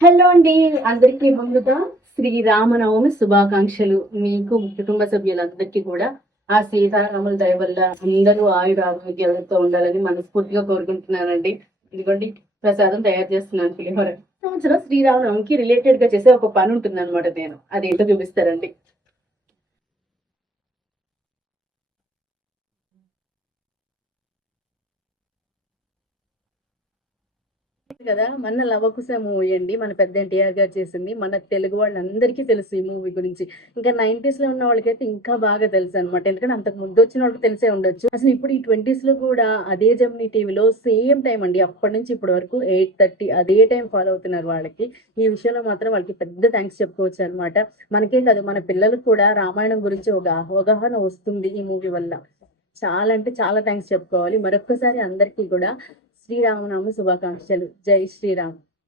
Hello అండి, అందరికీ ముందుగా శ్రీరామనవమి శుభాకాంక్షలు. మీకు కుటుంబ సభ్యులందరికీ కూడా ఆ సీతారాముల దయ వల్ల అందరూ ఆయుర ఆరోగ్యాలతో ఉండాలని మనస్ఫూర్తిగా కోరుకుంటున్నానండి. ఇదిగోండి ప్రసాదం తయారు చేస్తున్నాను, పులిహోర. సంవత్సరం శ్రీరామనవమికి రిలేటెడ్ గా చేసే ఒక పని ఉంటుంది అనమాట. నేను అదేంటో చూపిస్తారండి. కదా, మన లవకుశ మూవీ అండి. మన పెద్ద ఎన్టీఆర్ గారు చేసింది. మన తెలుగు వాళ్ళందరికీ తెలుసు ఈ మూవీ గురించి. ఇంకా 90s లో ఉన్న వాళ్ళకైతే ఇంకా బాగా తెలుసు అనమాట. ఎందుకంటే అంతకు ముందు వచ్చిన వాళ్ళకి తెలిసే ఉండొచ్చు. అసలు ఇప్పుడు ఈ 20s లో కూడా అదే జెమినీ టీవీలో సేమ్ టైం అండి, అప్పటి నుంచి ఇప్పటి వరకు 8:30 అదే టైం ఫాలో అవుతున్నారు. వాళ్ళకి ఈ విషయంలో మాత్రం వాళ్ళకి పెద్ద థ్యాంక్స్ చెప్పుకోవచ్చు అనమాట. మనకే కాదు, మన పిల్లలకు కూడా రామాయణం గురించి ఒక అవగాహన వస్తుంది ఈ మూవీ వల్ల. చాలా అంటే చాలా థ్యాంక్స్ చెప్పుకోవాలి. మరొక్కసారి అందరికీ కూడా శ్రీరామనామ శుభాకాంక్షలు. జై శ్రీరామ్.